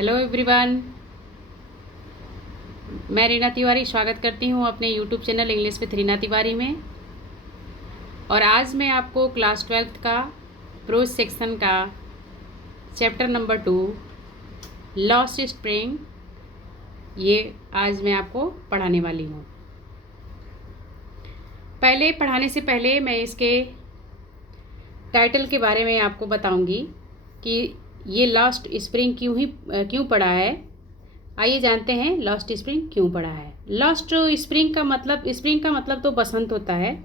Hello everyone, मैं रीना तिवारी स्वागत करती हूँ अपने YouTube channel English with Reena Tiwari में। और आज मैं आपको क्लास 12th का प्रोज सेक्शन का चैप्टर नंबर 2 लॉस्ट स्प्रिंग ये आज मैं आपको पढ़ाने वाली हूँ। पढ़ाने से पहले मैं इसके टाइटल के बारे में आपको बताऊंगी कि ये लॉस्ट स्प्रिंग क्यों पड़ा है। आइए जानते हैं लॉस्ट स्प्रिंग क्यों पड़ा है। लॉस्ट स्प्रिंग का मतलब तो बसंत होता है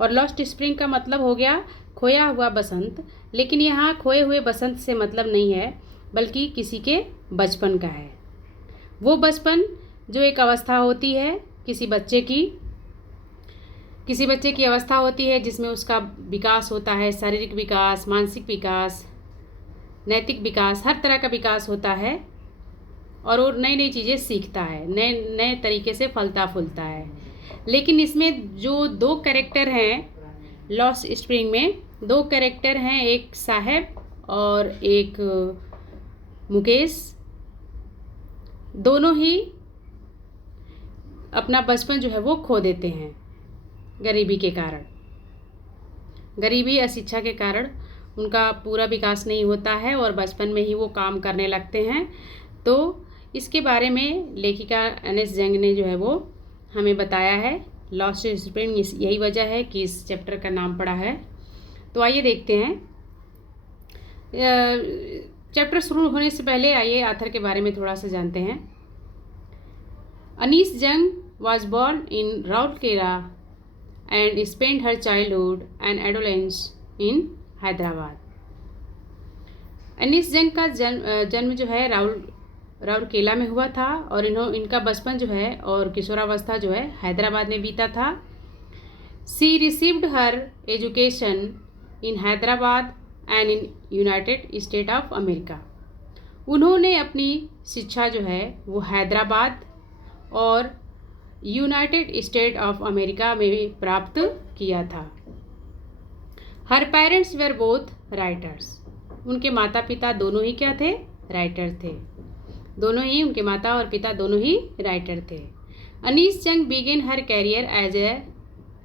और लॉस्ट स्प्रिंग का मतलब हो गया खोया हुआ बसंत। लेकिन यहाँ खोए हुए बसंत से मतलब नहीं है, बल्कि किसी के बचपन का है। वो बचपन जो एक अवस्था होती है किसी बच्चे की अवस्था होती है जिसमें उसका विकास होता है, शारीरिक विकास, मानसिक विकास, नैतिक विकास, हर तरह का विकास होता है और वो नई नई चीज़ें सीखता है, नए नए तरीके से फलता फूलता है। लेकिन इसमें जो दो कैरेक्टर हैं लॉस्ट स्प्रिंग में, दो कैरेक्टर हैं, एक साहेब और एक मुकेश। दोनों ही अपना बचपन जो है वो खो देते हैं गरीबी के कारण। गरीबी, अशिक्षा के कारण उनका पूरा विकास नहीं होता है और बचपन में ही वो काम करने लगते हैं। तो इसके बारे में लेखिका एन.एस. जंग ने जो है वो हमें बताया है। लॉस्ट स्प्रिंग यही वजह है कि इस चैप्टर का नाम पड़ा है। तो आइए देखते हैं। चैप्टर शुरू होने से पहले आइए ऑथर के बारे में थोड़ा सा जानते हैं। एन.एस. जंग was born in Rourkela and spent her childhood and adolescence in Hyderabad. NS. जंग का जन्म जो है राउरकेला में हुआ था और इनका बचपन जो है और किशोरावस्था जो है हैदराबाद में बीता था। She received her education in Hyderabad and in United State of America. उन्होंने अपनी शिक्षा जो है वो हैदराबाद और यूनाइटेड स्टेट ऑफ अमेरिका में भी प्राप्त किया था। हर पेरेंट्स वेर बोथ राइटर्स। उनके माता पिता दोनों ही क्या थे? राइटर थे। दोनों ही, उनके माता और पिता दोनों ही राइटर थे। N S. Jung began her career as a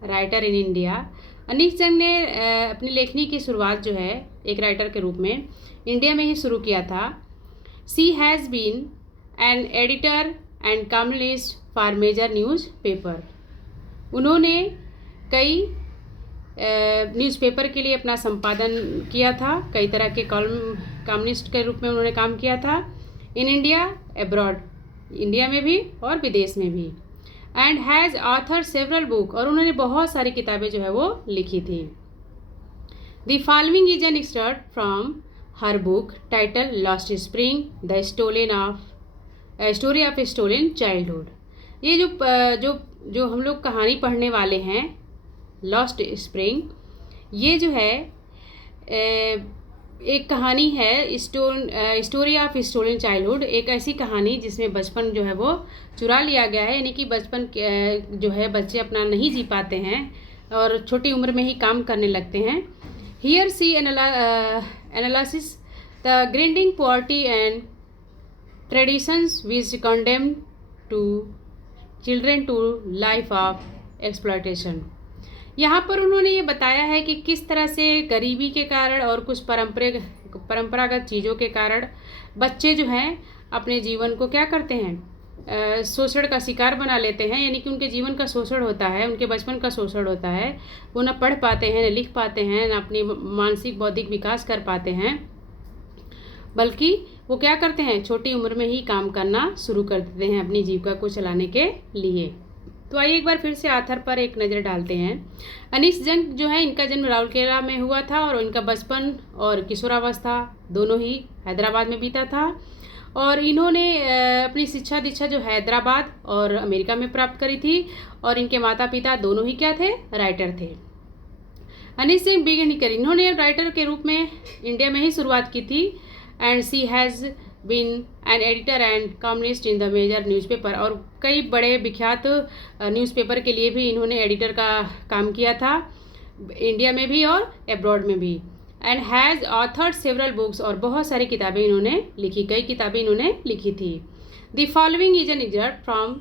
writer in India. N S. Jung ने अपनी लेखनी की शुरुआत जो है एक राइटर के रूप में इंडिया में ही शुरू किया था। She has been an editor and columnist for major newspaper. उन्होंने कई न्यूज़पेपर के लिए अपना संपादन किया था, कई तरह के कॉलमनिस्ट के रूप में उन्होंने काम किया था। इन इंडिया एब्रॉड, इंडिया में भी और विदेश में भी। And has author several book, और उन्होंने बहुत सारी किताबें जो है वो लिखी थी। The following is an extract from her book title Lost Spring the story of a stolen childhood. ये जो हम लोग कहानी पढ़ने वाले हैं लॉस्ट स्प्रिंग, ये जो है एक कहानी है स्टोरी ऑफ स्टोलन चाइल्डहुड। एक ऐसी कहानी जिसमें बचपन जो है वो चुरा लिया गया है, यानी कि बचपन जो है बच्चे अपना नहीं जी पाते हैं और छोटी उम्र में ही काम करने लगते हैं। Here she analysis the grinding poverty and traditions which condemn to children to life of exploitation. यहाँ पर उन्होंने ये बताया है कि किस तरह से गरीबी के कारण और कुछ परंपरागत चीज़ों के कारण बच्चे जो हैं अपने जीवन को क्या करते हैं, शोषण का शिकार बना लेते हैं। यानी कि उनके जीवन का शोषण होता है, उनके बचपन का शोषण होता है। वो न पढ़ पाते हैं, न लिख पाते हैं, न अपनी मानसिक बौद्धिक विकास कर पाते हैं, बल्कि वो क्या करते हैं, छोटी उम्र में ही काम करना शुरू कर देते हैं अपनी जीविका को चलाने के लिए। तो आइए एक बार फिर से ऑथर पर एक नज़र डालते हैं। एन.एस. जंग जो है इनका जन्म राउरकेला में हुआ था और इनका बचपन और किशोरावस्था दोनों ही हैदराबाद में बीता था। और इन्होंने अपनी शिक्षा दीक्षा जो हैदराबाद और अमेरिका में प्राप्त करी थी और इनके माता पिता दोनों ही क्या थे? राइटर थे। एन.एस. जंग बिगिन करी, इन्होंने राइटर के रूप में इंडिया में ही शुरुआत की थी। And she has been an editor and columnist in the major newspaper, और कई बड़े विख्यात न्यूज़पेपर के लिए भी इन्होंने एडिटर का काम किया था, इंडिया में भी और एब्रॉड में भी। And has authored several books, और बहुत सारी किताबें इन्होंने लिखी, कई किताबें इन्होंने लिखी थी। The following is an exact from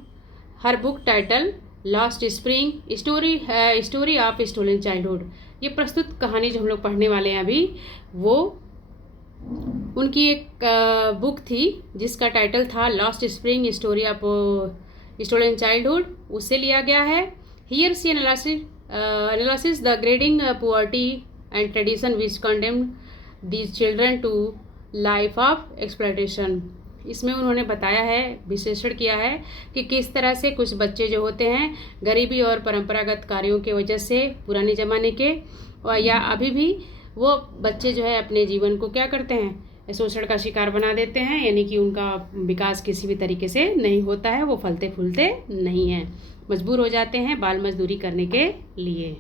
her book title Lost Spring, story of stolen childhood. ये प्रस्तुत कहानी जो हम लोग पढ़ने वाले हैं अभी, वो उनकी एक बुक थी जिसका टाइटल था Lost Spring, story of stolen childhood, उससे लिया गया है। Here she analysis the grading poverty and tradition which condemned these children to life of exploitation. इसमें उन्होंने बताया है, विश्लेषण किया है कि किस तरह से कुछ बच्चे जो होते हैं गरीबी और परंपरागत कार्यों की वजह से, पुराने ज़माने के और या अभी भी, वो बच्चे जो है अपने जीवन को क्या करते हैं, शोषण का शिकार बना देते हैं, यानी कि उनका विकास किसी भी तरीके से नहीं होता है, वो फलते फूलते नहीं हैं, मजबूर हो जाते हैं बाल मजदूरी करने के लिए।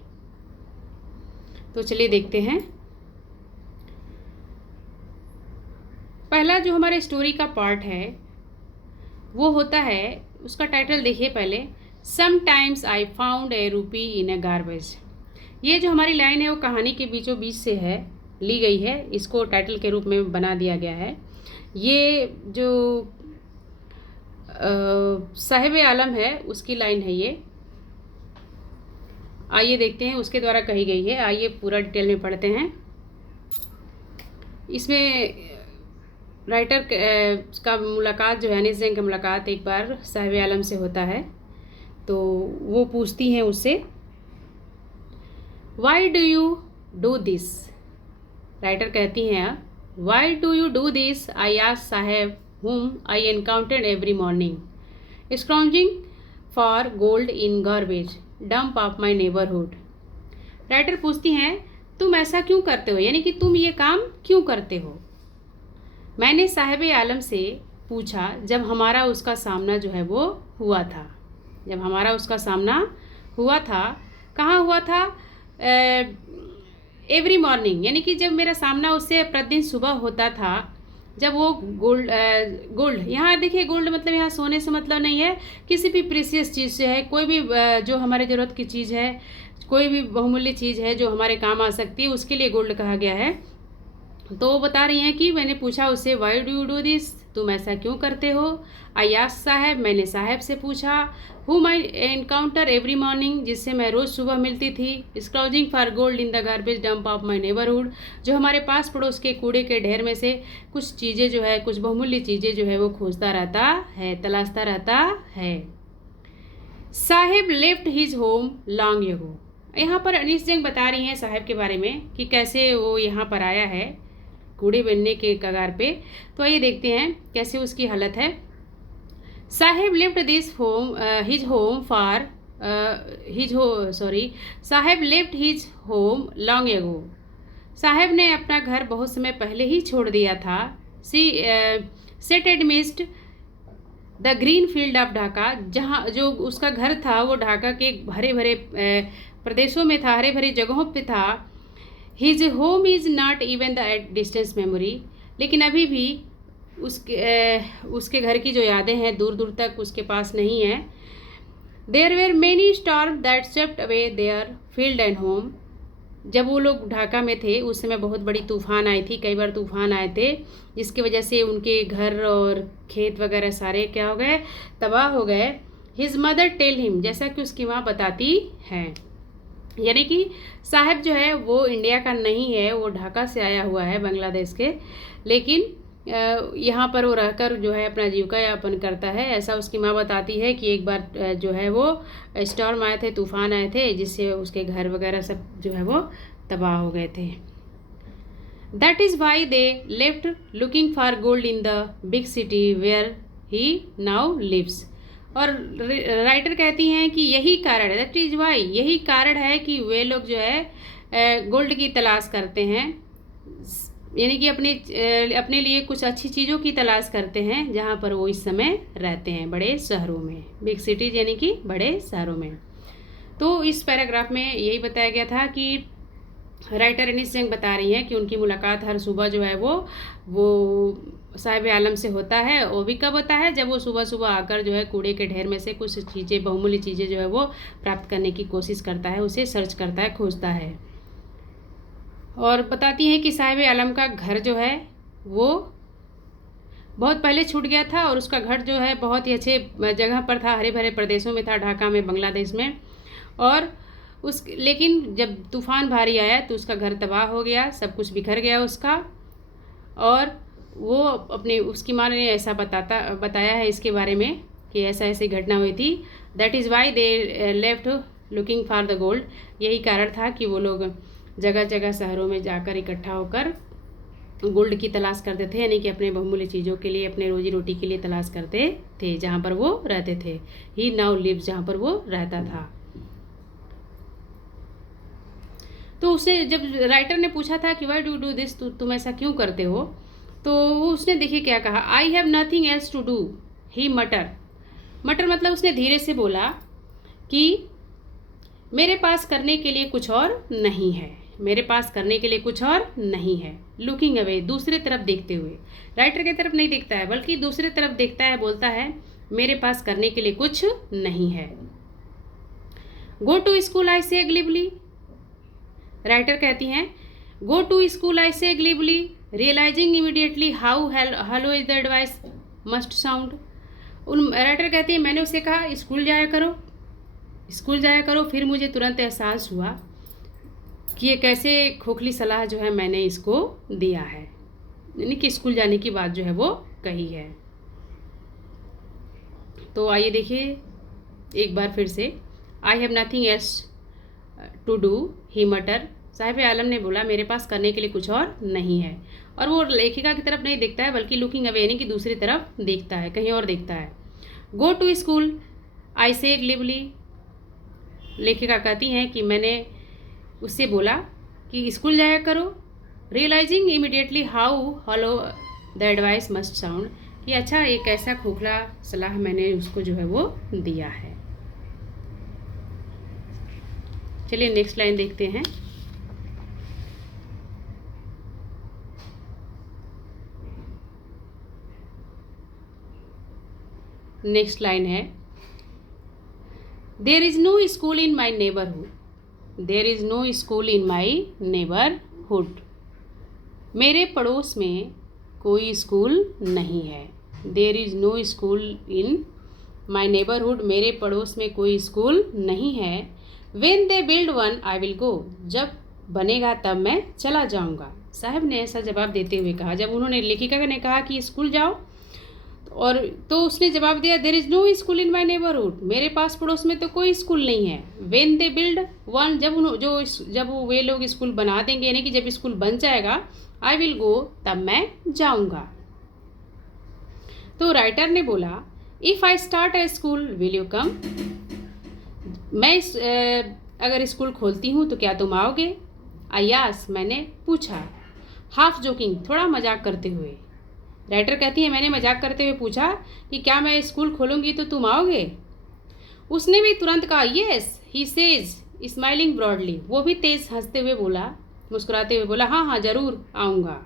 तो चलिए देखते हैं। पहला जो हमारे स्टोरी का पार्ट है वो होता है, उसका टाइटल देखिए पहले, समटाइम्स आई फाउंड ए रूपी इन ए गार्बेज। ये जो हमारी लाइन है वो कहानी के बीचों बीच से है, ली गई है, इसको टाइटल के रूप में बना दिया गया है। ये जो साहिब आलम है उसकी लाइन है ये। आइए देखते हैं उसके द्वारा कही गई है। आइए पूरा डिटेल में पढ़ते हैं। इसमें राइटर का मुलाकात जो है, अनीस जैन का मुलाकात एक बार साहिब आलम से होता है। तो वो पूछती हैं उससे, why do you do this. Writer कहती हैं, why do you do this, I ask Saheb whom I encountered every morning, scrounging for gold in garbage dump of my neighborhood। Writer पूछती हैं, तुम ऐसा क्यों करते हो, यानी कि तुम ये काम क्यों करते हो। मैंने साहिब आलम से पूछा जब हमारा उसका सामना जो है वो हुआ था। जब हमारा उसका सामना हुआ था, कहाँ हुआ था, एवरी मॉर्निंग, यानी कि जब मेरा सामना उससे प्रतिदिन सुबह होता था, जब वो गोल्ड यहाँ देखिए, गोल्ड मतलब यहाँ सोने से मतलब नहीं है, किसी भी प्रीसियस चीज़ से है, कोई भी जो हमारे ज़रूरत की चीज़ है, कोई भी बहुमूल्य चीज़ है जो हमारे काम आ सकती है, उसके लिए गोल्ड कहा गया है। तो वो बता रही हैं कि मैंने पूछा उससे, why do you do this, तुम ऐसा क्यों करते हो। आई आस्क्ड साहब, मैंने साहब से पूछा। हुम आई एनकाउंटर एवरी मॉर्निंग, जिससे मैं रोज़ सुबह मिलती थी। Scrounging for gold in the garbage dump of my neighbourhood, जो हमारे पास पड़ोस के कूड़े के ढेर में से कुछ चीज़ें जो है, कुछ बहुमूल्य चीज़ें जो है वो खोजता रहता है, तलाशता रहता है। Sahib left his home long ago. यहाँ पर अनीस जंग बता रही हैं साहिब के बारे में कि कैसे वो यहाँ पर आया है कूड़े बनने के कगार पे। तो आइए देखते हैं कैसे उसकी हालत है। Sahib left this home his home for Sahib left his home long ago. Sahib ने अपना घर बहुत समय पहले ही छोड़ दिया था। Set amidst the green field of Dhaka, जहाँ जो उसका घर था वो ढाका के हरे भरे प्रदेशों में था, हरे भरे जगहों पे था। His home is not even the at distance memory, लेकिन अभी भी उसके घर की जो यादें हैं दूर दूर तक उसके पास नहीं है। There were many storm that swept away their field and home. जब वो लोग ढाका में थे उस समय बहुत बड़ी तूफ़ान आई थी, कई बार तूफ़ान आए थे, जिसकी वजह से उनके घर और खेत वगैरह सारे क्या हो गए, तबाह हो गए। हिज मदर टेल हिम, जैसा कि उसकी माँ बताती हैं, यानी कि साहिब जो है वो इंडिया का नहीं है, वो ढाका से आया हुआ है, बांग्लादेश के, लेकिन यहाँ पर वो रहकर जो है अपना जीविका यापन करता है। ऐसा उसकी माँ बताती है कि एक बार जो है वो स्टॉर्म आए थे, तूफ़ान आए थे, जिससे उसके घर वगैरह सब जो है वो तबाह हो गए थे। That is why they left looking for gold in the big city where he now lives. और राइटर कहती हैं कि यही कारण है, दैट इज़ वाई, यही कारण है कि वे लोग जो है गोल्ड की तलाश करते हैं, यानी कि अपने लिए कुछ अच्छी चीज़ों की तलाश करते हैं जहाँ पर वो इस समय रहते हैं, बड़े शहरों में, बिग सिटीज यानी कि बड़े शहरों में। तो इस पैराग्राफ में यही बताया गया था कि राइटर अनीस जंग बता रही हैं कि उनकी मुलाकात हर सुबह जो है वो साहिब आलम से होता है। वो भी कब होता है, जब वो सुबह सुबह आकर जो है कूड़े के ढेर में से कुछ चीज़ें, बहुमूल्य चीज़ें जो है वो प्राप्त करने की कोशिश करता है, उसे सर्च करता है, खोजता है। और बताती हैं कि साहिब आलम का घर जो है वो बहुत पहले छूट गया था और उसका घर जो है बहुत ही अच्छे जगह पर था, हरे भरे प्रदेशों में था, ढाका में, बांग्लादेश में। और लेकिन जब तूफ़ान भारी आया तो उसका घर तबाह हो गया, सब कुछ बिखर गया उसका। और वो अपने उसकी माँ ने ऐसा बताया है इसके बारे में कि ऐसा ऐसी घटना हुई थी। That is why they left looking for the gold. यही कारण था कि वो लोग जगह जगह शहरों में जाकर इकट्ठा होकर गोल्ड की तलाश करते थे, यानी कि अपने बहुमूल्य चीज़ों के लिए, अपने रोजी रोटी के लिए तलाश करते थे जहाँ पर वो रहते थे। ही नाउ लिव्स, जहाँ पर वो रहता था। तो उसे जब राइटर ने पूछा था कि वाई डू दिस, तुम ऐसा क्यों करते हो, तो उसने देखिए क्या कहा, I have nothing else to do, he mutter मतलब उसने धीरे से बोला कि मेरे पास करने के लिए कुछ और नहीं है, मेरे पास करने के लिए कुछ और नहीं है। लुकिंग अवे, दूसरे तरफ देखते हुए, राइटर की तरफ नहीं देखता है बल्कि दूसरे तरफ देखता है, बोलता है मेरे पास करने के लिए कुछ नहीं है। Go to school I say ग्लिबली, writer कहती हैं go to school I say glibly, realising immediately how hollow is the advice must sound. Writer कहती है मैंने उसे कहा स्कूल जाया करो, स्कूल जाया करो। फिर मुझे तुरंत एहसास हुआ कि ये कैसे खोखली सलाह जो है मैंने इसको दिया है, यानी कि स्कूल जाने की बात जो है वो कही है। तो आइए देखिए एक बार फिर से, I have nothing else to do, he mutter, Saheb आलम ने बोला मेरे पास करने के लिए कुछ और नहीं है। और वो लेखिका की तरफ नहीं देखता है बल्कि लुकिंग अवे, यानी कि दूसरी तरफ देखता है, कहीं और देखता है। Go to school I say ग्लिबली, लेखिका कहती हैं कि मैंने उससे बोला कि स्कूल जाया करो, realising immediately how hollow the advice must sound, कि अच्छा एक ऐसा खोखला सलाह मैंने उसको जो है वो दिया है। चलिए नेक्स्ट लाइन देखते हैं। नेक्स्ट लाइन है, there is no school in my neighbourhood, there is no school in my neighbourhood, मेरे पड़ोस में कोई स्कूल नहीं है। There is no school in my neighbourhood, मेरे पड़ोस में कोई स्कूल नहीं है। When they build one I will go, जब बनेगा तब मैं चला जाऊंगा। साहब ने ऐसा जवाब देते हुए कहा, जब उन्होंने लेखिका ने कहा कि स्कूल जाओ, और तो उसने जवाब दिया there is no school in my neighbourhood, मेरे पास पड़ोस में तो कोई स्कूल नहीं है। वेन दे बिल्ड वन, जब वे लोग स्कूल बना देंगे, यानी कि जब स्कूल बन जाएगा, आई विल गो, तब मैं जाऊंगा। तो राइटर ने बोला if I start A school will you come, मैं अगर स्कूल खोलती हूँ तो क्या तुम आओगे। आई आस्क्ड, मैंने पूछा। हाफ जोकिंग, थोड़ा मजाक करते हुए, राइटर कहती है मैंने मजाक करते हुए पूछा कि क्या मैं स्कूल खोलूंगी तो तुम आओगे। उसने भी तुरंत कहा yes, he says smiling broadly, वो भी तेज हंसते हुए बोला, मुस्कुराते हुए बोला हाँ हाँ जरूर आऊँगा।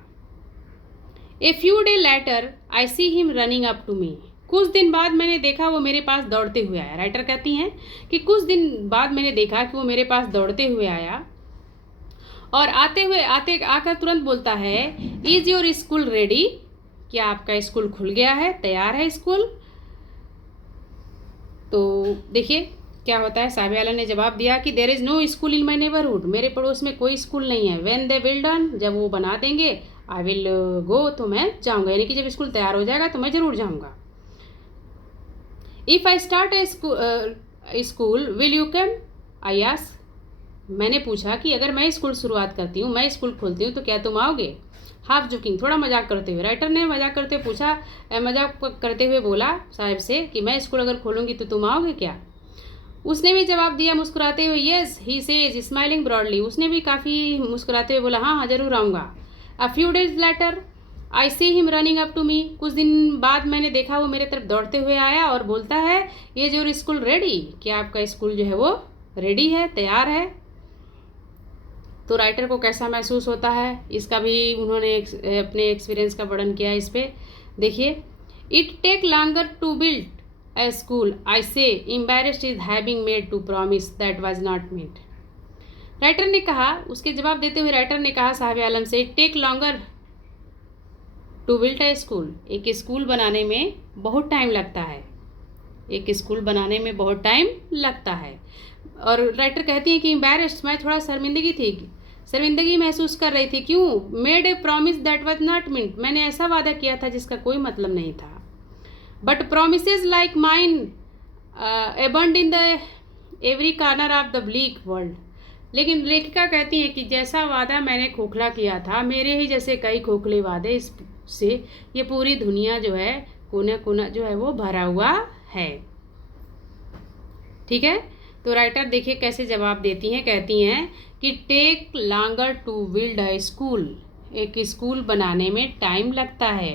A few day later I see him running up to me, कुछ दिन बाद मैंने देखा वो मेरे पास दौड़ते हुए आया। राइटर कहती हैं कि कुछ दिन बाद मैंने देखा कि वो मेरे पास दौड़ते हुए आया और आकर तुरंत बोलता है इज योर स्कूल रेडी, क्या आपका स्कूल खुल गया है, तैयार है स्कूल। तो देखिए क्या होता है, साहिब आलम ने जवाब दिया कि there is no school in my neighbourhood, मेरे पड़ोस में कोई स्कूल नहीं है। व्हेन दे विल डन, जब वो बना देंगे, आई विल गो, तो मैं जाऊँगा, यानी कि जब स्कूल तैयार हो जाएगा तो मैं ज़रूर जाऊँगा। If I start A school will you come, I asked, मैंने पूछा कि अगर मैं स्कूल शुरुआत करती हूँ, मैं स्कूल खोलती हूँ तो क्या तुम आओगे। हाफ जोकिंग, थोड़ा मजाक करते हुए, राइटर ने मजाक करते हुए पूछा, मजाक करते हुए बोला साहब से कि मैं स्कूल अगर खोलूँगी तो तुम आओगे क्या। उसने भी जवाब दिया मुस्कुराते हुए yes, he says smiling broadly, उसने भी काफ़ी मुस्कुराते हुए बोला हाँ हाँ ज़रूर आऊँगा। A few days later I see him running up to me, कुछ दिन बाद मैंने देखा वो मेरे तरफ दौड़ते हुए आया और बोलता है ये जो स्कूल रेडी, क्या आपका स्कूल जो है वो रेडी है, तैयार है। तो राइटर को कैसा महसूस होता है, इसका भी उन्होंने अपने एक्सपीरियंस का वर्णन किया है इस पर। देखिए, it take longer to build a school I say embarrassed is having made to promise that was not made. Writer ने कहा, उसके जवाब देते हुए राइटर ने कहा साहिब आलम से, take longer to build a school. एक स्कूल बनाने में बहुत टाइम लगता है, एक स्कूल बनाने में बहुत टाइम लगता है। और राइटर कहती हैं कि एम्बैरेस्ड, मैं थोड़ा शर्मिंदगी महसूस कर रही थी। क्यों? Made a promise that was not meant, मैंने ऐसा वादा किया था जिसका कोई मतलब नहीं था। But promises like mine abound in the every corner of the bleak world. लेकिन लेखिका कहती है कि जैसा वादा मैंने खोखला किया था, मेरे ही जैसे कई खोखले वादे इससे ये पूरी दुनिया जो है कोना कोना जो है वो भरा हुआ है। ठीक है, तो राइटर देखिए कैसे जवाब देती हैं। कहती हैं कि take longer to build a school, एक स्कूल बनाने में टाइम लगता है।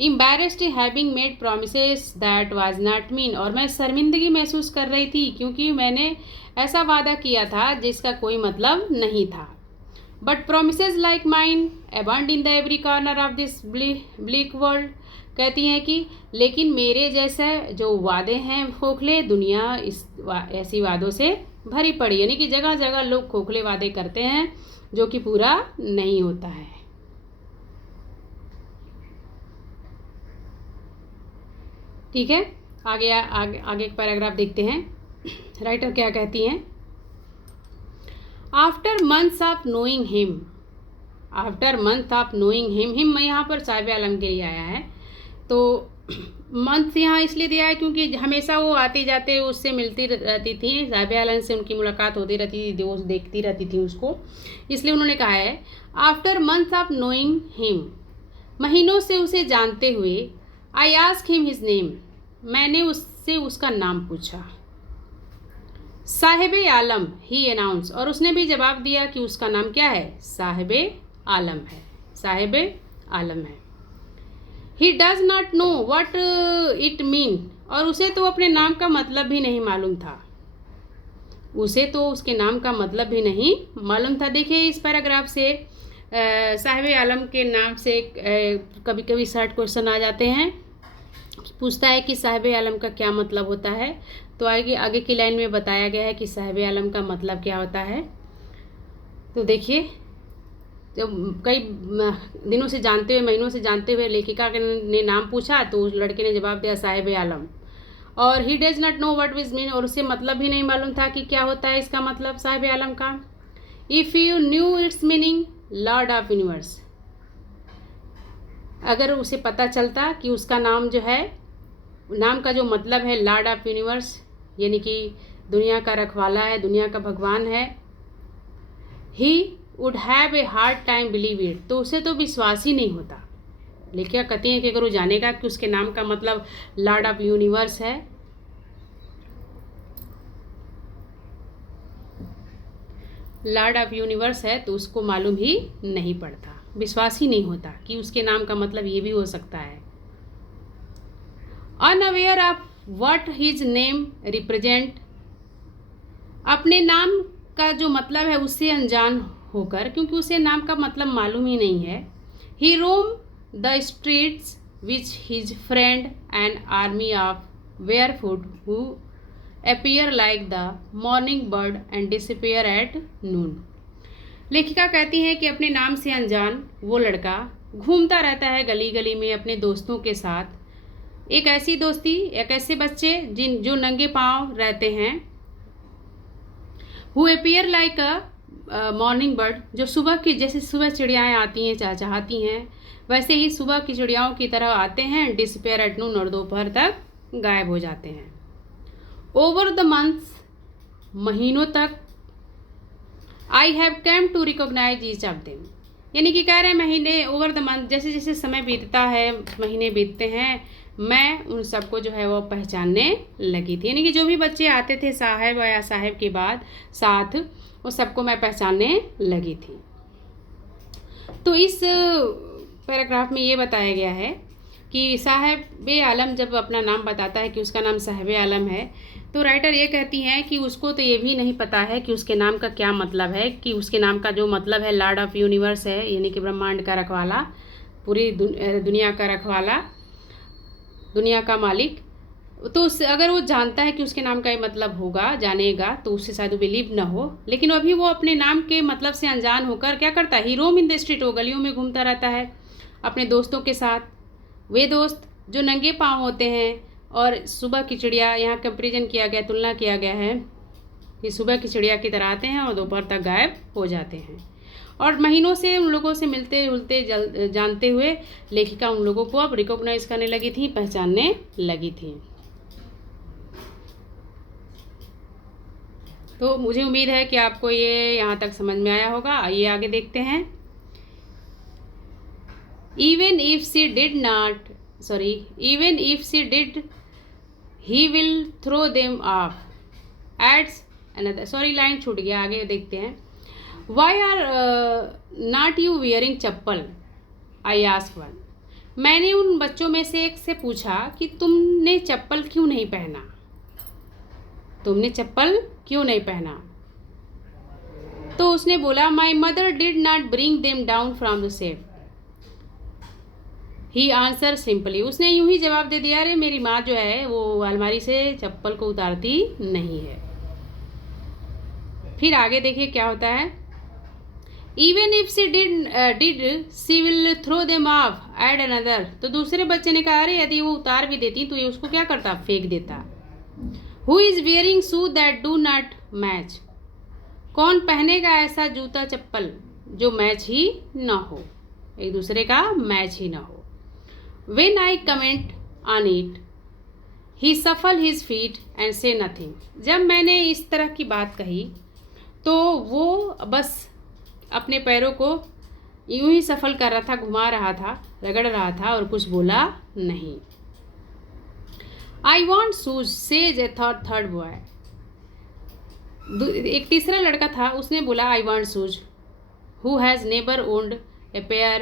Embarrassed having made promises that was not mean, और मैं शर्मिंदगी महसूस कर रही थी क्योंकि मैंने ऐसा वादा किया था जिसका कोई मतलब नहीं था। But promises like mine abound in the every corner of this bleak world. कहती हैं कि लेकिन मेरे जैसे जो वादे हैं खोखले, दुनिया ऐसी वादों से भरी पड़ी, यानी कि जगह जगह लोग खोखले वादे करते हैं जो कि पूरा नहीं होता है। ठीक है, आगे आगे आगे एक पैराग्राफ देखते हैं। राइटर क्या कहती हैं, after months of knowing him, after month of knowing him यहाँ पर साहिब आलम के लिए आया है। तो मंथ यहाँ इसलिए दिया है क्योंकि हमेशा वो आते जाते उससे मिलती रहती थी, साहिब आलम से उनकी मुलाकात होती रहती थी, वो देखती रहती थी उसको, इसलिए उन्होंने कहा है after month of knowing him, महीनों से उसे जानते हुए, I ask him his name, मैंने उससे उसका नाम पूछा। साहिब आलम ही अनाउंस, और उसने भी जवाब दिया कि उसका नाम क्या है, साहिब आलम है, साहिब आलम है। ही does not know what it mean, और उसे तो अपने नाम का मतलब भी नहीं मालूम था, उसे तो उसके नाम का मतलब भी नहीं मालूम था। देखिए इस पैराग्राफ से साहिब आलम के नाम से कभी कभी शॉर्ट क्वेश्चन आ जाते हैं, पूछता है कि साहिब आलम का क्या मतलब होता है। तो आगे की लाइन में बताया गया है कि साहिब आलम का मतलब क्या होता है। तो देखिए, जब कई दिनों से जानते हुए, महीनों से जानते हुए लेखिका ने नाम पूछा तो उस लड़के ने जवाब दिया साहिब आलम। और he does not know what which mean, और उसे मतलब भी नहीं मालूम था कि क्या होता है इसका मतलब साहिब आलम का। If you new it's meaning Lord of universe, अगर उसे पता चलता कि उसका नाम जो है, नाम का जो मतलब है लॉर्ड ऑफ यूनिवर्स, यानी कि दुनिया का रखवाला है, दुनिया का भगवान है, he would have a hard time believe it, तो उसे तो विश्वास ही नहीं होता। लेखिका कहती हैं कि अगर वो जानेगा कि उसके नाम का मतलब लॉर्ड ऑफ यूनिवर्स है, लॉर्ड ऑफ यूनिवर्स है, तो उसको मालूम ही नहीं पड़ता, विश्वास ही नहीं होता कि उसके नाम का मतलब ये भी हो सकता है। Unaware of what his name represent, अपने नाम का जो मतलब है उससे अनजान होकर, क्योंकि उसे नाम का मतलब मालूम ही नहीं है। He roam the streets with his friend and army of barefoot who appear like the morning bird and disappear at noon. लेखिका कहती है कि अपने नाम से अनजान वो लड़का घूमता रहता है गली गली में अपने दोस्तों के साथ, एक ऐसी दोस्ती, एक ऐसे बच्चे जो नंगे पांव रहते हैं, who appear like a morning bird, जो सुबह की, जैसे सुबह चिड़ियाएँ आती हैं चहचहाती हैं, वैसे ही सुबह की चिड़ियाओं की तरह आते हैं, डिसअपीयर एट नून, और दोपहर तक गायब हो जाते हैं। ओवर द मंथ्स, महीनों तक, I have come to recognise each of them, यानी कि कह रहे हैं महीने, ओवर द मंथ, जैसे जैसे समय बीतता है, महीने बीतते हैं, मैं उन सबको जो है वो पहचानने लगी थी, यानी कि जो भी बच्चे आते थे साहब या साहब के बाद साथ, वो सबको मैं पहचानने लगी थी। तो इस पैराग्राफ में ये बताया गया है कि साहिब आलम जब अपना नाम बताता है कि उसका नाम साहिब आलम है, तो राइटर ये कहती हैं कि उसको तो ये भी नहीं पता है कि उसके नाम का क्या मतलब है, कि उसके नाम का जो मतलब है लॉर्ड ऑफ यूनिवर्स है, यानी कि ब्रह्मांड का रखवाला, पूरी दुनिया का रखवाला, दुनिया का मालिक। तो उससे अगर वो जानता है कि उसके नाम का ये मतलब होगा, जानेगा, तो उससे शायद वो बिलीव ना हो, लेकिन अभी वो अपने नाम के मतलब से अनजान होकर क्या करता है, he Rome in the street, वो गलियों में घूमता रहता है अपने दोस्तों के साथ। वे दोस्त जो नंगे पाँव होते हैं और सुबह की चिड़िया, यहाँ कंपेरिजन किया गया, तुलना किया गया है कि सुबह की चिड़िया की तरह आते हैं और दोपहर तक गायब हो जाते हैं। और महीनों से उन लोगों से मिलते जुलते जानते हुए लेखिका उन लोगों को अब रिकॉग्नाइज करने लगी थी, पहचानने लगी थी। तो मुझे उम्मीद है कि आपको ये यहाँ तक समझ में आया होगा। आइए आगे देखते हैं। Even if she did, he will throw them off. Adds another. Sorry, line छूट गया, आगे देखते हैं। Why are not you wearing chappal? I asked one. मैंने उन बच्चों में से एक से पूछा कि तुमने चप्पल क्यों नहीं पहना, तुमने चप्पल क्यों नहीं पहना। तो उसने बोला, My mother did not bring them down from the safe. He answer simply, उसने यूं ही जवाब दे दिया, अरे मेरी माँ जो है वो अलमारी से चप्पल को उतारती नहीं है। फिर आगे देखिए क्या होता है। Even if she did she will throw them off, add another. तो दूसरे बच्चे ने कहा, अरे यदि वो उतार भी देती तो ये उसको क्या करता, फेंक देता। Who is wearing shoe that do not match, कौन पहनेगा ऐसा जूता चप्पल जो मैच ही ना हो, एक दूसरे का मैच ही ना हो। When I comment on it, he shuffle his feet and say nothing. जब मैंने इस तरह की बात कही तो वो बस अपने पैरों को यूं ही सफल कर रहा था, घुमा रहा था, रगड़ रहा था और कुछ बोला नहीं। I want shoes, says a third boy. एक तीसरा लड़का था, उसने बोला I want shoes, who has never owned a pair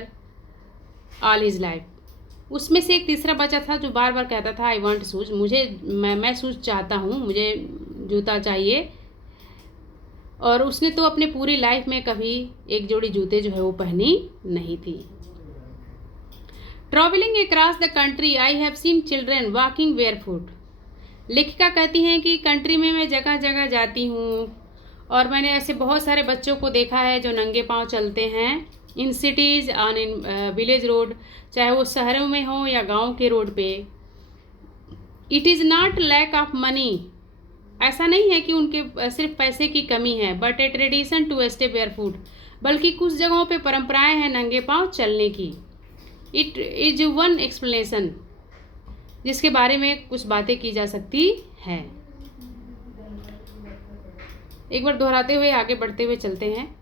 all his life. उसमें से एक तीसरा बच्चा था जो बार बार कहता था आई वांट शूज़, मैं शूज़ चाहता हूँ, मुझे जूता चाहिए। और उसने तो अपने पूरी लाइफ में कभी एक जोड़ी जूते जो है वो पहनी नहीं थी। Travelling across the country I have seen children walking barefoot. लेखिका कहती हैं कि कंट्री में मैं जगह जगह जाती हूँ और मैंने ऐसे बहुत सारे बच्चों को देखा है जो नंगे पाँव चलते हैं। In cities on in village road, चाहे वो शहरों में हो या गांव के रोड पे। It is not lack of money, ऐसा नहीं है कि उनके सिर्फ पैसे की कमी है, but a tradition to stay barefoot, बल्कि कुछ जगहों पे परंपराएं हैं नंगे पाँव चलने की। इट इज वन एक्सप्लेनेशन, जिसके बारे में कुछ बातें की जा सकती है। एक बार दोहराते हुए आगे बढ़ते हुए चलते हैं।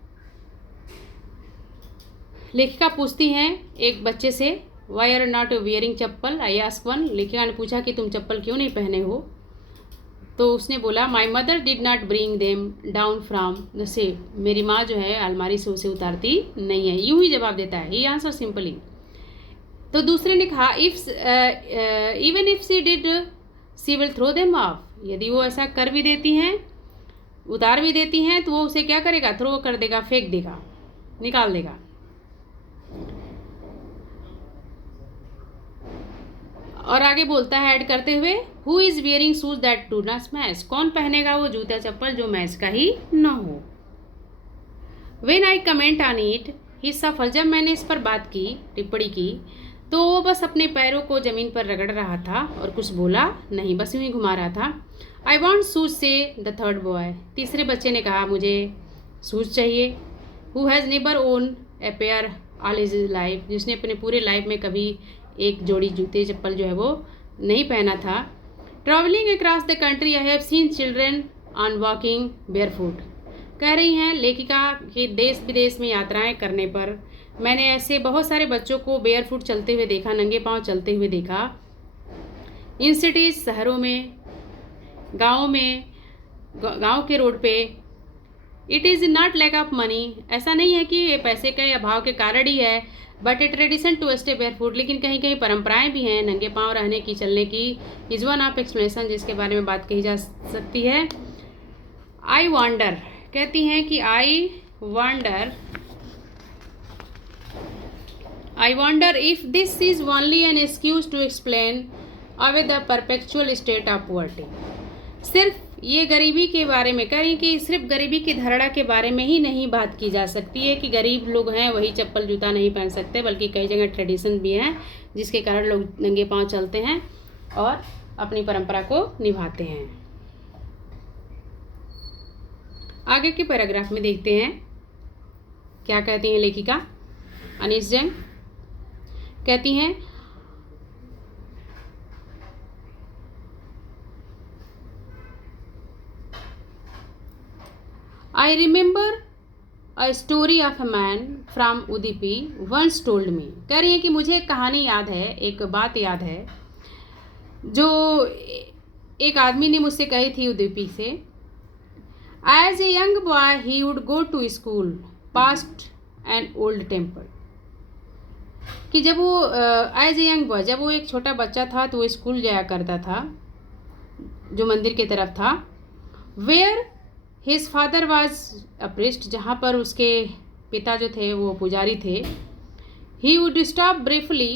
लेखिका पूछती हैं एक बच्चे से, why are not wearing chappal, I ask one. लेखिका ने पूछा कि तुम चप्पल क्यों नहीं पहने हो। तो उसने बोला, my mother did not bring them down from the safe, मेरी माँ जो है अलमारी से उसे उतारती नहीं है, यूं ही जवाब देता है, ही आंसर सिंपली। तो दूसरे ने कहा, even if she did she will throw them off, यदि वो ऐसा कर भी देती हैं, उतार भी देती हैं, तो वो उसे क्या करेगा, थ्रो कर देगा, फेंक देगा, निकाल देगा। और आगे बोलता है ऐड करते हुए, who is wearing shoes that do not match, कौन पहनेगा वो जूता चप्पल जो मैच का ही ना हो। When I comment on it ही सफल, जब मैंने इस पर बात की, टिप्पणी की, तो वो बस अपने पैरों को ज़मीन पर रगड़ रहा था और कुछ बोला नहीं, बस यूँ ही घुमा रहा था। आई वॉन्ट शूज से द थर्ड बॉय, तीसरे बच्चे ने कहा मुझे शूज़ चाहिए। Who has never own a pair all his life, जिसने अपने पूरे लाइफ में कभी एक जोड़ी जूते चप्पल जो है वो नहीं पहना था। Travelling across the country I have seen children on walking barefoot, कह रही हैं लेखिका कि देश विदेश में यात्राएं करने पर मैंने ऐसे बहुत सारे बच्चों को बेयरफुट चलते हुए देखा, नंगे पांव चलते हुए देखा। इन सिटीज़, शहरों में, गाँव में, गाँव के रोड पे। It is not lack of money, ऐसा नहीं है कि ये पैसे के अभाव के कारण ही है, but a tradition to stay barefoot, लेकिन कहीं कहीं परंपराएं भी हैं नंगे पांव रहने की, चलने की। इज वन ऑफ एक्सप्लेनेशन, जिसके बारे में बात कही जा सकती है। आई वॉन्डर, कहती हैं कि I wonder if this is only an excuse to explain with the perpetual state of poverty. सिर्फ ये गरीबी के बारे में कह रही हैं कि सिर्फ गरीबी की धारणा के बारे में ही नहीं बात की जा सकती है कि गरीब लोग हैं वही चप्पल जूता नहीं पहन सकते, बल्कि कई जगह ट्रेडिशन भी हैं जिसके कारण लोग नंगे पांव चलते हैं और अपनी परंपरा को निभाते हैं। आगे के पैराग्राफ में देखते हैं क्या कहती हैं लेखिका अनीस जंग। कहती हैं, I remember a story of a man from Udupi once told me। कह रही है कि मुझे एक कहानी याद है, एक बात याद है जो एक आदमी ने मुझसे कही थी उदुपी से। As a young boy he would go to school past an old temple। कि जब वो एज ए यंग बॉय, जब वो एक छोटा बच्चा था तो वो स्कूल जाया करता था जो मंदिर की तरफ था। Where his father was a priest, जहाँ पर उसके पिता जो थे वो पुजारी थे। He would stop briefly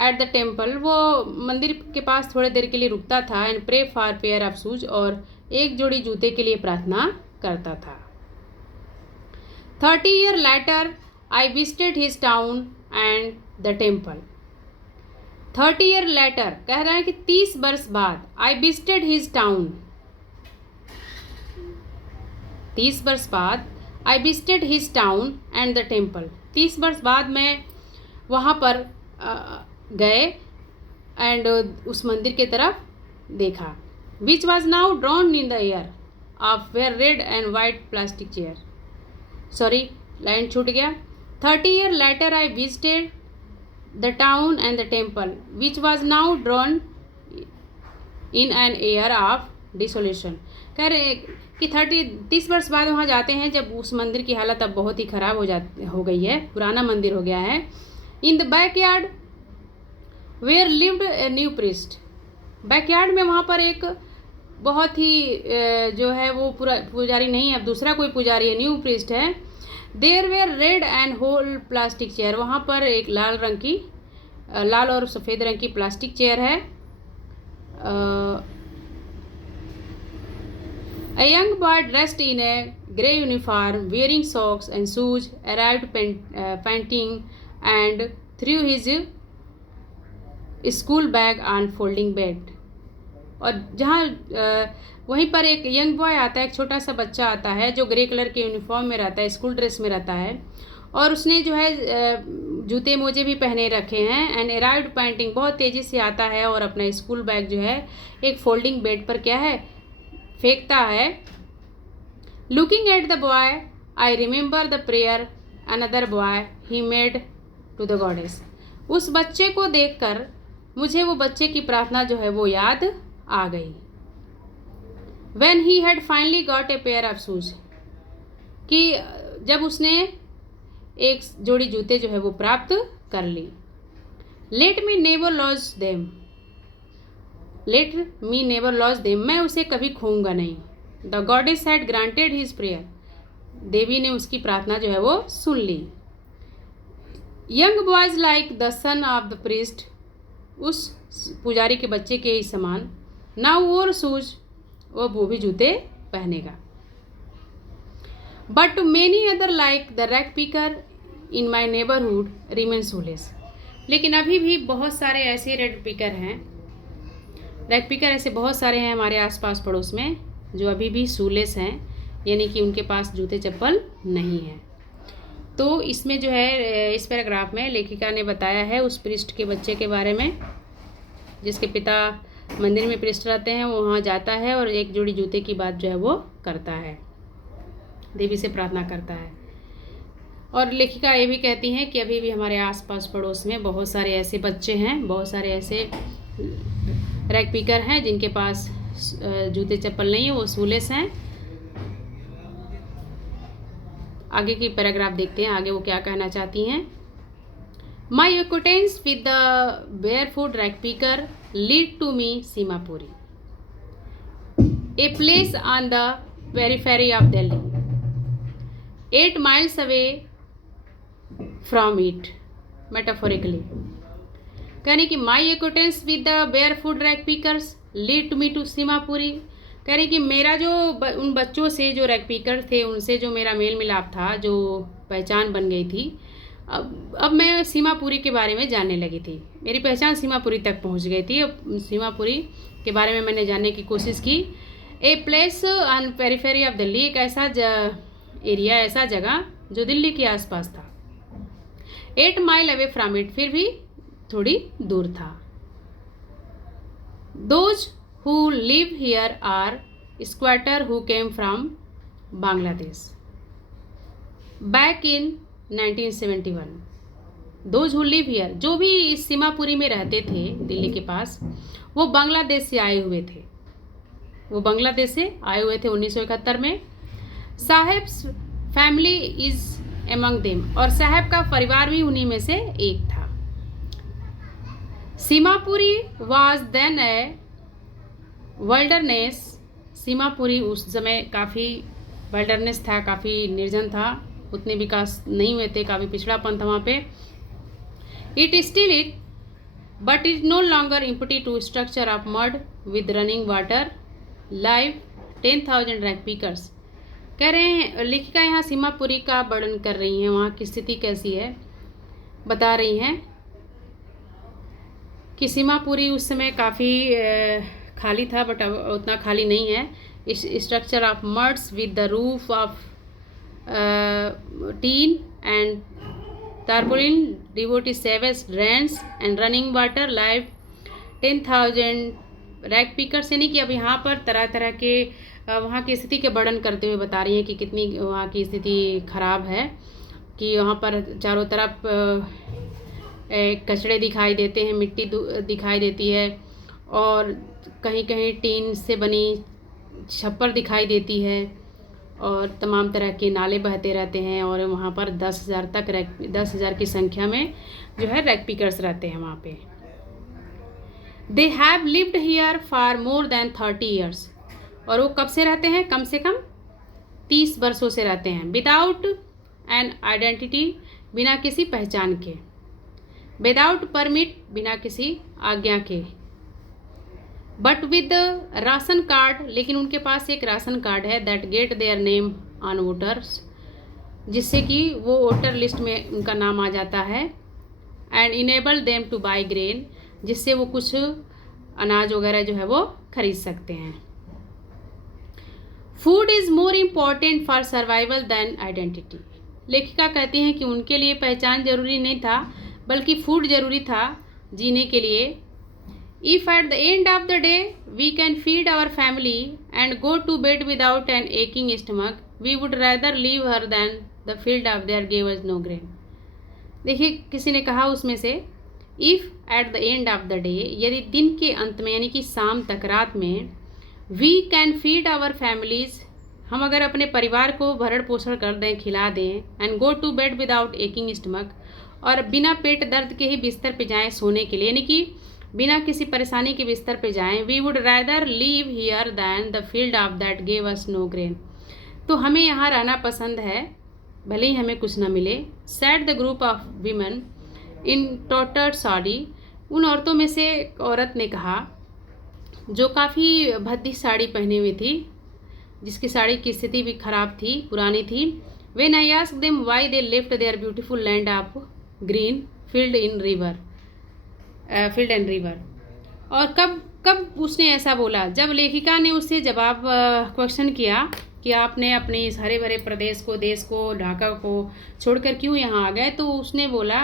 at the temple, वो मंदिर के पास थोड़े देर के लिए रुकता था। And pray for pair of shoes, और एक जोड़ी जूते के लिए प्रार्थना करता था। 30 years later I visited his town and the temple। 30 years later कह रहा है कि 30 वर्ष बाद I visited his town, 30 वर्ष बाद I visited his town and the temple। 30 वर्ष बाद मैं वहाँ पर गए एंड उस मंदिर की तरफ देखा। Which was now drawn in the air of were red and white plastic chair। Sorry, line छूट गया। 30 years later I visited the town and the temple which was now drawn in an air of desolation। कह रहे कि 30 वर्ष बाद वहाँ जाते हैं जब उस मंदिर की हालत अब बहुत ही ख़राब हो गई है, पुराना मंदिर हो गया है। In the backyard where lived a new priest. Backyard में वहाँ पर एक बहुत ही जो है वो पूरा पुजारी नहीं है, अब दूसरा कोई पुजारी है, न्यू प्रीस्ट है। There were red and whole plastic chair, वहाँ पर एक लाल और सफ़ेद रंग की प्लास्टिक चेयर है। A young boy dressed in a grey uniform, wearing socks and shoes, arrived panting and threw his school bag on folding bed। और जहाँ वहीं पर एक यंग बॉय आता है, एक छोटा सा बच्चा आता है जो ग्रे कलर के यूनिफॉर्म में रहता है, स्कूल ड्रेस में रहता है, और उसने जो है जूते मोजे भी पहने रखे हैं। एंड अराइव्ड पैंटिंग, बहुत तेज़ी से आता है और अपना स्कूल बैग जो है एक फोल्डिंग बेड पर क्या है फेंकता है। Looking at the boy I remember the prayer another boy he made to the goddess. उस बच्चे को देखकर मुझे वो बच्चे की प्रार्थना जो है वो याद आ गई। When he had finally got a pair of shoes, कि जब उसने एक जोड़ी जूते जो है वो प्राप्त कर ली। Let me never lose them, let me never lose them, मैं उसे कभी खोऊंगा नहीं। The goddess had granted his prayer, देवी ने उसकी प्रार्थना जो है वो सुन ली। Young boys like the son of the priest, उस पुजारी के बच्चे के ही समान, now wore shoes, वो भी जूते पहनेगा। But too many other like the rag picker in my neighbourhood remain shoeless. लेकिन अभी भी बहुत सारे ऐसे रैक पिकर ऐसे बहुत सारे हैं हमारे आसपास पड़ोस में जो अभी भी शूलेस हैं, यानी कि उनके पास जूते चप्पल नहीं हैं। तो इसमें जो है इस पैराग्राफ में लेखिका ने बताया है उस प्रिस्ट के बच्चे के बारे में जिसके पिता मंदिर में प्रिस्ट रहते हैं, वो वहाँ जाता है और एक जोड़ी जूते की बात जो है वो करता है, देवी से प्रार्थना करता है। और लेखिका ये भी कहती हैं कि अभी भी हमारे आसपास पड़ोस में बहुत सारे ऐसे बच्चे हैं, बहुत सारे ऐसे रैक पिकर हैं जिनके पास जूते चप्पल नहीं है, वो शूलेस हैं। आगे की पैराग्राफ देखते हैं, आगे वो क्या कहना चाहती हैं। My acquaintance with the barefoot rag picker lead to me Seemapuri, a place on the periphery of Delhi, 8 miles away from it, metaphorically। कह रही कि my acquaintance with the barefoot rag pickers lead me to Seemapuri. कह रही कि मेरा जो उन बच्चों से जो रैक पिकर थे उनसे जो मेरा मेल मिलाप था, जो पहचान बन गई थी, अब मैं सीमापुरी के बारे में जानने लगी थी। मेरी पहचान सीमापुरी तक पहुंच गई थी। अब सीमापुरी के बारे में मैंने जानने की कोशिश की। ए place on periphery of Delhi, एक ऐसा एरिया, ऐसा जगह जो दिल्ली के आसपास था। 8 माइल अवे फ्रॉम इट, फिर भी थोड़ी दूर था। Those who live here are squatter who came from Bangladesh back in 1971। Those who live here, जो भी इस सीमापुरी में रहते थे दिल्ली के पास, वो बांग्लादेश से आए हुए थे। वो बांग्लादेश से आए हुए थे 1971 में। Saheb's family is among them, और साहब का परिवार भी उन्हीं में से एक था। Seemapuri was then a wilderness, Seemapuri उस समय काफ़ी वाइल्डरनेस था, काफ़ी निर्जन था, उतने विकास नहीं हुए थे, काफ़ी पिछड़ापन था वहाँ पे। It still it but is no longer empty two structure of mud with running water live 10,000 rag pickers. कह रहे हैं लेखिका यहाँ सीमापुरी का वर्णन कर रही हैं, वहाँ की स्थिति कैसी है बता रही हैं कि सीमापुरी उस समय काफ़ी खाली था, बट अब उतना खाली नहीं है। इस structure of muds with the roof of tin and tarpaulin, devoted savage drains and running water live 10,000 rag pickers. यानी कि अब यहाँ पर तरह तरह के वहाँ की स्थिति के वर्णन करते हुए बता रही हैं कि कितनी वहाँ की स्थिति खराब है, कि वहाँ पर चारों तरफ कचड़े दिखाई देते हैं, मिट्टी दिखाई देती है, और कहीं कहीं टीन से बनी छप्पर दिखाई देती है, और तमाम तरह के नाले बहते रहते हैं, और वहाँ पर 10,000 की संख्या में जो है रैक पिकर्स रहते हैं वहाँ पे। They have lived here for more than 30 years, और वो कब से रहते हैं? कम से कम 30 वर्षों से रहते हैं। विदाउट एन आइडेंटिटी, बिना किसी पहचान के। विदाउट परमिट, बिना किसी आज्ञा के। बट विद राशन कार्ड, लेकिन उनके पास एक राशन कार्ड है, that get their name on voters, जिससे कि वो वोटर लिस्ट में उनका नाम आ जाता है। And enable them two by grain, जिससे वो कुछ अनाज वगैरह जो है वो खरीद सकते हैं। Food is more important for survival than identity. लेखिका कहती हैं कि उनके लिए पहचान जरूरी नहीं था, बल्कि फूड जरूरी था जीने के लिए। If at the end of the day we can feed our family and go to bed without an aching stomach, we would rather leave her than the field of there gave us no grain। देखिए किसी ने कहा उसमें से, if at the end of the day, यदि दिन के अंत में यानी कि शाम तक, रात में, we can feed our families, हम अगर अपने परिवार को भरण पोषण कर दें, खिला दें, and go to bed without aching stomach, और बिना पेट दर्द के ही बिस्तर पे जाएं सोने के लिए, यानी कि बिना किसी परेशानी के बिस्तर पे जाएं। We would rather live here than the field of that gave us no grain, तो हमें यहाँ रहना पसंद है, भले ही हमें कुछ न मिले। Said the group of women in tattered sari, उन औरतों में से एक औरत ने कहा जो काफ़ी भद्दी साड़ी पहनी हुई थी, जिसकी साड़ी की स्थिति भी खराब थी, पुरानी थी। When I asked them why they left their beautiful land of green field and river, और कब उसने ऐसा बोला, जब लेखिका ने उससे जवाब क्वेश्चन किया कि आपने अपने इस हरे भरे प्रदेश को, देश को, ढाका को छोड़कर क्यों यहाँ आ गए, तो उसने बोला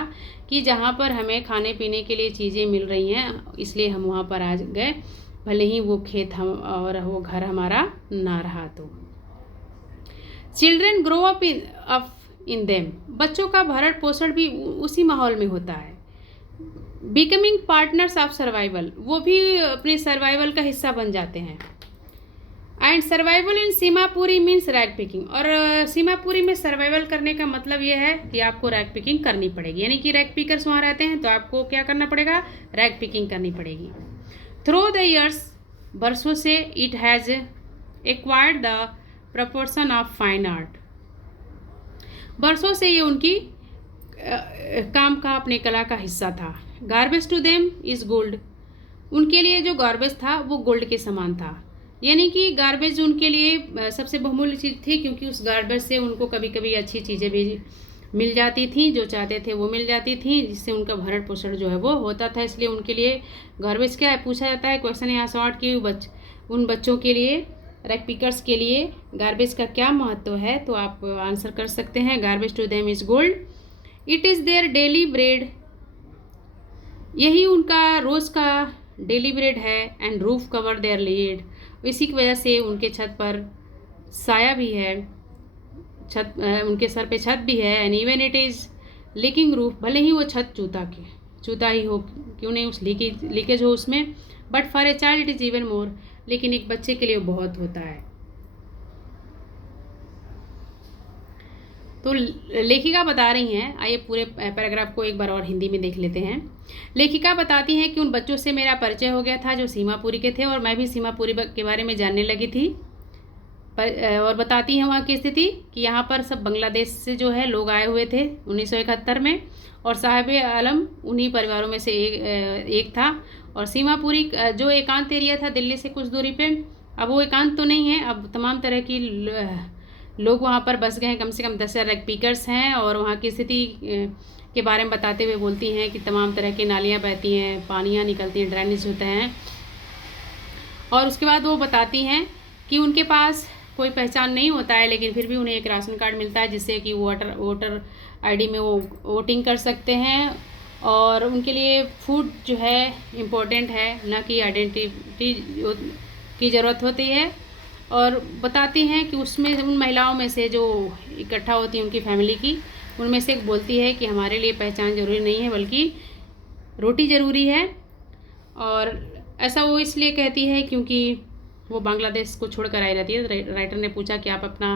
कि जहाँ पर हमें खाने पीने के लिए चीज़ें मिल रही हैं इसलिए हम वहाँ पर आ गए, भले ही वो खेत हम और वो घर हमारा ना रहा तो। Children grow up in them, बच्चों का भरण पोषण भी उसी माहौल में होता है। बिकमिंग पार्टनर्स ऑफ सर्वाइवल, वो भी अपने सर्वाइवल का हिस्सा बन जाते हैं। And survival in Seemapuri means rag picking, और सीमापुरी में सर्वाइवल करने का मतलब ये है कि आपको रैग पिकिंग करनी पड़ेगी, यानी कि रैग पिकर्स वहाँ रहते हैं तो आपको क्या करना पड़ेगा, रैग पिकिंग करनी पड़ेगी। थ्रू द ईयर्स, बरसों से, it has acquired the proportion of fine art, बरसों से ये उनकी काम का, अपने कला का हिस्सा था। Garbage to them is gold. उनके लिए जो गार्बेज था वो गोल्ड के समान था, यानी कि गार्बेज उनके लिए सबसे बहुमूल्य चीज़ थी, क्योंकि उस गार्बेज से उनको कभी कभी अच्छी चीज़ें भी मिल जाती थी, जो चाहते थे वो मिल जाती थी, जिससे उनका भरण पोषण जो है वो होता था। इसलिए उनके लिए गार्बेज क्या है, पूछा जाता है क्वेश्चन यहाँ शॉर्ट कि उन बच्चों के लिए, रैग पिकर्स के लिए गार्बेज का क्या महत्व है, तो आप आंसर कर सकते हैं garbage to them is gold. It is their daily bread, यही उनका रोज़ का डेली ब्रेड है। And roof cover their lead, इसी की वजह से उनके छत पर साया भी है, उनके सर पे छत भी है। And even it is leaking roof, भले ही वो छत चूता ही हो, क्यों नहीं उस लीकेज हो उसमें, but for a child it is even more, लेकिन एक बच्चे के लिए बहुत होता है। तो लेखिका बता रही हैं, आइए पूरे पैराग्राफ को एक बार और हिंदी में देख लेते हैं। लेखिका बताती हैं कि उन बच्चों से मेरा परिचय हो गया था जो सीमापुरी के थे, और मैं भी सीमापुरी के बारे में जानने लगी थी। और बताती हैं वहाँ की स्थिति कि यहाँ पर सब बांग्लादेश से जो है लोग आए हुए थे 1971 में, और साहिब आलम उन्हीं परिवारों में से एक था। और सीमापुरी जो एकांत एरिया था दिल्ली से कुछ दूरी पे, अब वो एकांत तो नहीं है, अब तमाम तरह की लोग वहाँ पर बस गए हैं, कम से कम 10,000 रैग पिकर्स हैं। और वहाँ की स्थिति के बारे में बताते हुए बोलती हैं कि तमाम तरह की नालियाँ बहती हैं, पानियाँ निकलती हैं, ड्रेनेज होते हैं। और उसके बाद वो बताती हैं कि उनके पास कोई पहचान नहीं होता है, लेकिन फिर भी उन्हें एक राशन कार्ड मिलता है, जिससे कि वोटर आईडी में वो वोटिंग कर सकते हैं। और उनके लिए फूड जो है इम्पोर्टेंट है, ना कि आइडेंटिटी की ज़रूरत होती है। और बताती हैं कि उसमें उन महिलाओं में से जो इकट्ठा होती हैं उनकी फैमिली की, उनमें से एक बोलती है कि हमारे लिए पहचान ज़रूरी नहीं है, बल्कि रोटी ज़रूरी है। और ऐसा वो इसलिए कहती है क्योंकि वो बांग्लादेश को छोड़कर आई रहती है। राइटर ने पूछा कि आप अपना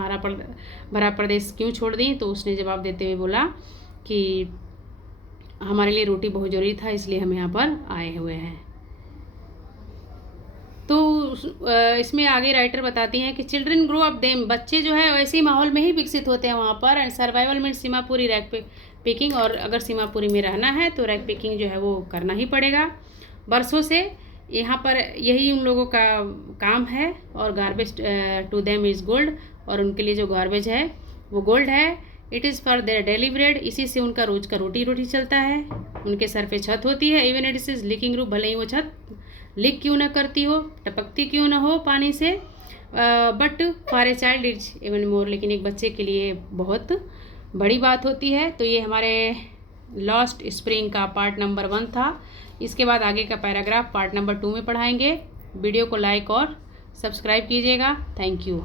भरा प्रदेश क्यों छोड़ दी, तो उसने जवाब देते हुए बोला कि हमारे लिए रोटी बहुत ज़रूरी था, इसलिए हम यहाँ पर आए हुए हैं। तो इसमें आगे राइटर बताती हैं कि चिल्ड्रन ग्रो अप देम, बच्चे जो है वैसे ही माहौल में ही विकसित होते हैं वहाँ पर। And survival means Seemapuri rag picking, और अगर सीमापुरी में रहना है तो रैग पिकिंग जो है वो करना ही पड़ेगा। बरसों से यहाँ पर यही उन लोगों का काम है। और garbage to them is gold, और उनके लिए जो गार्बेज है वो गोल्ड है। It is for their daily bread, इसी से उनका रोज़ का रोटी चलता है। उनके सर पे छत होती है। Even it is leaking roof, भले ही वो छत लीक क्यों ना करती हो, टपकती क्यों ना हो पानी से, but for a child it's even more, लेकिन एक बच्चे के लिए बहुत बड़ी बात होती है। तो ये हमारे लॉस्ट स्प्रिंग का पार्ट नंबर 1 था। इसके बाद आगे का पैराग्राफ पार्ट नंबर 2 में पढ़ाएंगे। वीडियो को लाइक और सब्सक्राइब कीजिएगा। Thank you.